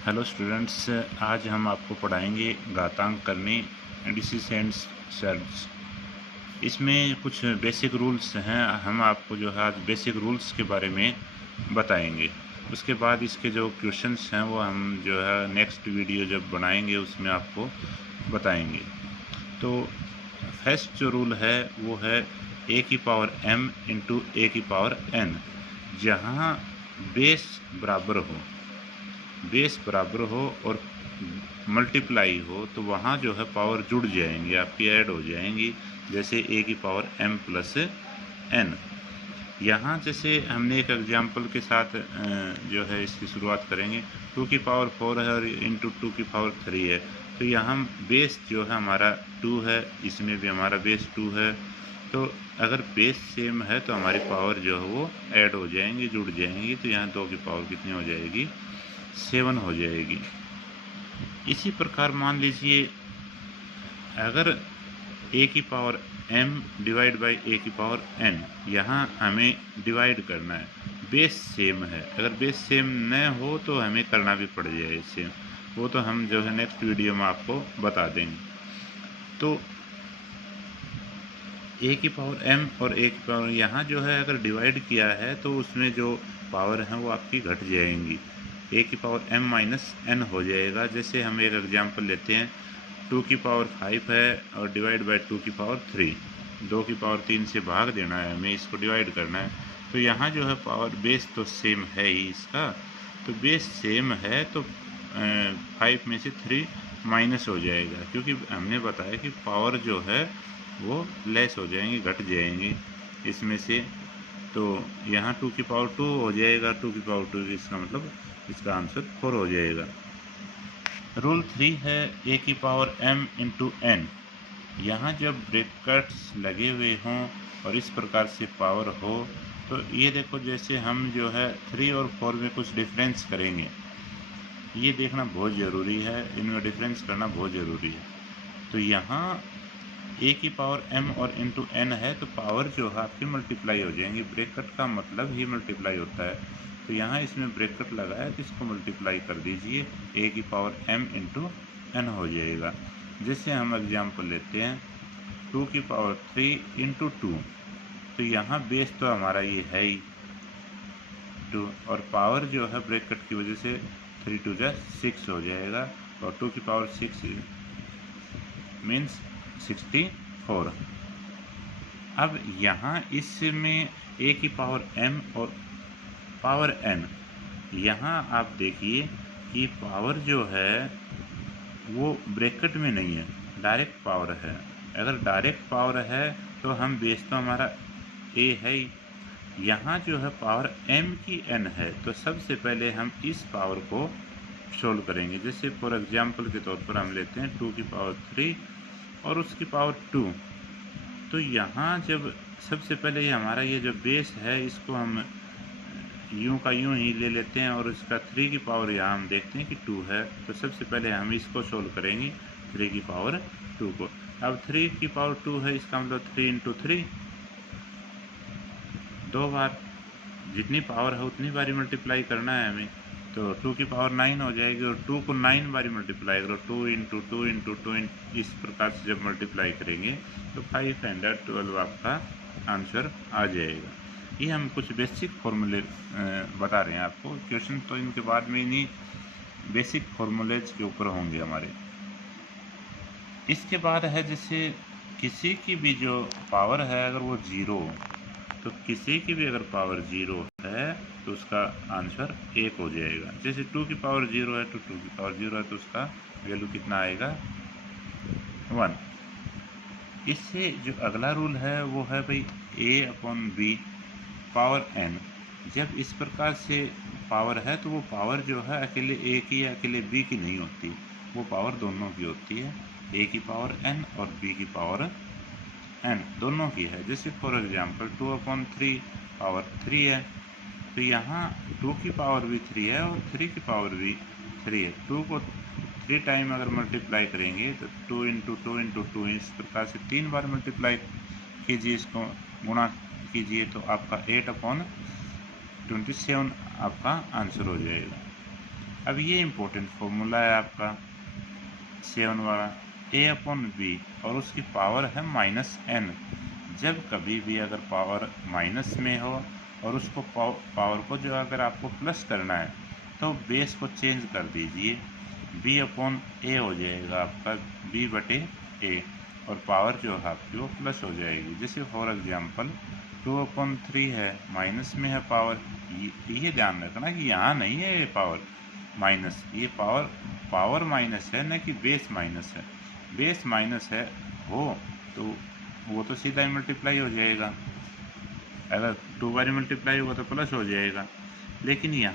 Hello students, आज हम आपको पढ़ाएंगे घातांक करने, एडिसिस एंड सर्च। इसमें कुछ बेसिक रूल्स हैं। हम आपको जो है आज बेसिक रूल्स के बारे में बताएंगे। उसके बाद इसके जो क्वेश्चंस हैं वो हम जो है नेक्स्ट वीडियो जब बनाएंगे उसमें आपको बताएंगे। तो फर्स्ट जो रूल है वो है ए की पावर m इंटू ए की पावर n। जहाँ बेस बराबर हो और मल्टीप्लाई हो तो वहाँ जो है पावर जुड़ जाएंगी, आपकी ऐड हो जाएंगी। जैसे ए की पावर m प्लस n। यहाँ जैसे हमने एक एग्जाम्पल के साथ जो है इसकी शुरुआत करेंगे। 2 की पावर 4 है और इंटू 2 की पावर 3 है। तो यहाँ बेस जो है हमारा 2 है, इसमें भी हमारा बेस 2 है। तो अगर बेस सेम है तो हमारी पावर जो है वो ऐड हो जाएंगी, जुड़ जाएंगी। तो यहाँ 2 की पावर कितनी हो जाएगी, 7 हो जाएगी। इसी प्रकार मान लीजिए अगर a की power m divide by a की पावर n, यहाँ हमें डिवाइड करना है। बेस सेम है, अगर बेस सेम न हो तो हमें करना भी पड़ जाए सेम। वो तो हम जो है नेक्स्ट वीडियो में आपको बता देंगे। तो a की पावर m और a की पावर यहाँ जो है अगर डिवाइड किया है तो उसमें जो पावर है वो आपकी घट जाएंगी। a की पावर m माइनस n हो जाएगा। जैसे हम एक एग्जांपल लेते हैं, 2 की पावर 5 है और डिवाइड बाय 2 की पावर 3। 2 की पावर 3 से भाग देना है हमें, इसको डिवाइड करना है। तो यहाँ जो है पावर बेस तो सेम है ही इसका। तो बेस सेम है तो 5 में से 3 माइनस हो जाएगा, क्योंकि हमने बताया कि पावर जो है वो लेस हो जाएंगी, घट जाएंगी इसमें से। तो यहाँ 2 की पावर 2 हो जाएगा, 2 की पावर 2, इसका मतलब इसका आंसर 4 हो जाएगा। रूल 3 है a की पावर m इंटू n। यहाँ जब ब्रैकेट्स लगे हुए हों और इस प्रकार से पावर हो तो ये देखो, जैसे हम जो है 3 और 4 में कुछ डिफरेंस करेंगे, ये देखना बहुत ज़रूरी है, इनमें डिफरेंस करना बहुत ज़रूरी है। तो यहाँ a की पावर m और इंटू n है तो पावर जो है आपकी मल्टीप्लाई हो जाएंगी। ब्रैकेट का मतलब ही मल्टीप्लाई होता है। तो यहाँ इसमें ब्रैकेट लगा है तो इसको मल्टीप्लाई कर दीजिए, a की पावर m इंटू n हो जाएगा। जैसे हम एग्जाम्पल लेते हैं 2 की पावर 3 इंटू 2। तो यहाँ बेस तो हमारा ये है ही 2, और पावर जो है ब्रैकेट की वजह से 3 2 जा 6 हो जाएगा, और 2 की पावर 6 मीन्स 64। अब यहाँ इसमें a की पावर m और पावर n, यहाँ आप देखिए कि पावर जो है वो ब्रैकेट में नहीं है, डायरेक्ट पावर है। अगर डायरेक्ट पावर है तो हम बेस तो हमारा a है ही। यहाँ जो है पावर m की n है तो सबसे पहले हम इस पावर को सोल्व करेंगे। जैसे फॉर एग्जाम्पल के तौर पर हम लेते हैं 2 की पावर 3 और उसकी पावर 2। तो यहाँ जब सबसे पहले ये हमारा ये जो बेस है इसको हम यूं का यूं ही ले लेते हैं, और इसका 3 की पावर यहाँ हम देखते हैं कि 2 है। तो सबसे पहले हम इसको सोल्व करेंगे 3 की पावर 2 को। अब 3 की पावर 2 है, इसका मतलब 3 इंटू 3, 2 बार, जितनी पावर है उतनी बारी मल्टीप्लाई करना है हमें। तो 2 की पावर 9 हो जाएगी, और 2 को 9 बारी मल्टीप्लाई करो, 2 इंटू 2 इंटू 2, इस प्रकार से जब मल्टीप्लाई करेंगे तो 512 आपका आंसर आ जाएगा। ये हम कुछ बेसिक फॉर्मूले बता रहे हैं आपको। क्वेश्चन तो इनके बाद में नहीं, बेसिक फॉर्मूलेज के ऊपर होंगे हमारे। इसके बाद है जैसे किसी की भी जो पावर है अगर वो 0, तो किसी की भी अगर पावर 0 है तो उसका आंसर 1 हो जाएगा। जैसे 2 की पावर 0 है तो 2 की पावर 0 है तो उसका वैल्यू कितना आएगा, 1। इससे जो अगला रूल है वो है भाई a upon b power n। जब इस प्रकार से पावर है तो वो पावर जो है अकेले a की या अकेले b की नहीं होती, वो पावर दोनों की होती है, a की पावर n और b की पावर n दोनों की है। जैसे फॉर एग्जाम्पल 2 अपॉन 3 पावर 3 है, तो यहाँ 2 की पावर भी 3 है और 3 की पावर भी 3 है। 2 को 3 टाइम अगर मल्टीप्लाई करेंगे तो 2 इंटू 2 इंटू 2, इस प्रकार से 3 बार मल्टीप्लाई कीजिए, इसको गुणा कीजिए तो आपका 8 अपॉन 27 आपका आंसर हो जाएगा। अब ये इम्पोर्टेंट फॉर्मूला है आपका 7 वाला, a/b और उसकी पावर है -n। जब कभी भी अगर पावर माइनस में हो और उसको पावर को जो अगर आपको प्लस करना है तो बेस को चेंज कर दीजिए, b/a हो जाएगा आपका b/a और पावर जो है आपकी वो प्लस हो जाएगी। जैसे फॉर एग्जांपल 2/3 है, माइनस में है पावर, ये ध्यान रखना कि यहाँ नहीं है ये पावर माइनस, ये पावर माइनस है, न कि बेस माइनस है। बेस माइनस है हो तो वो तो सीधा ही मल्टीप्लाई हो जाएगा, अगर 2 बार मल्टीप्लाई होगा तो प्लस हो जाएगा। लेकिन यहाँ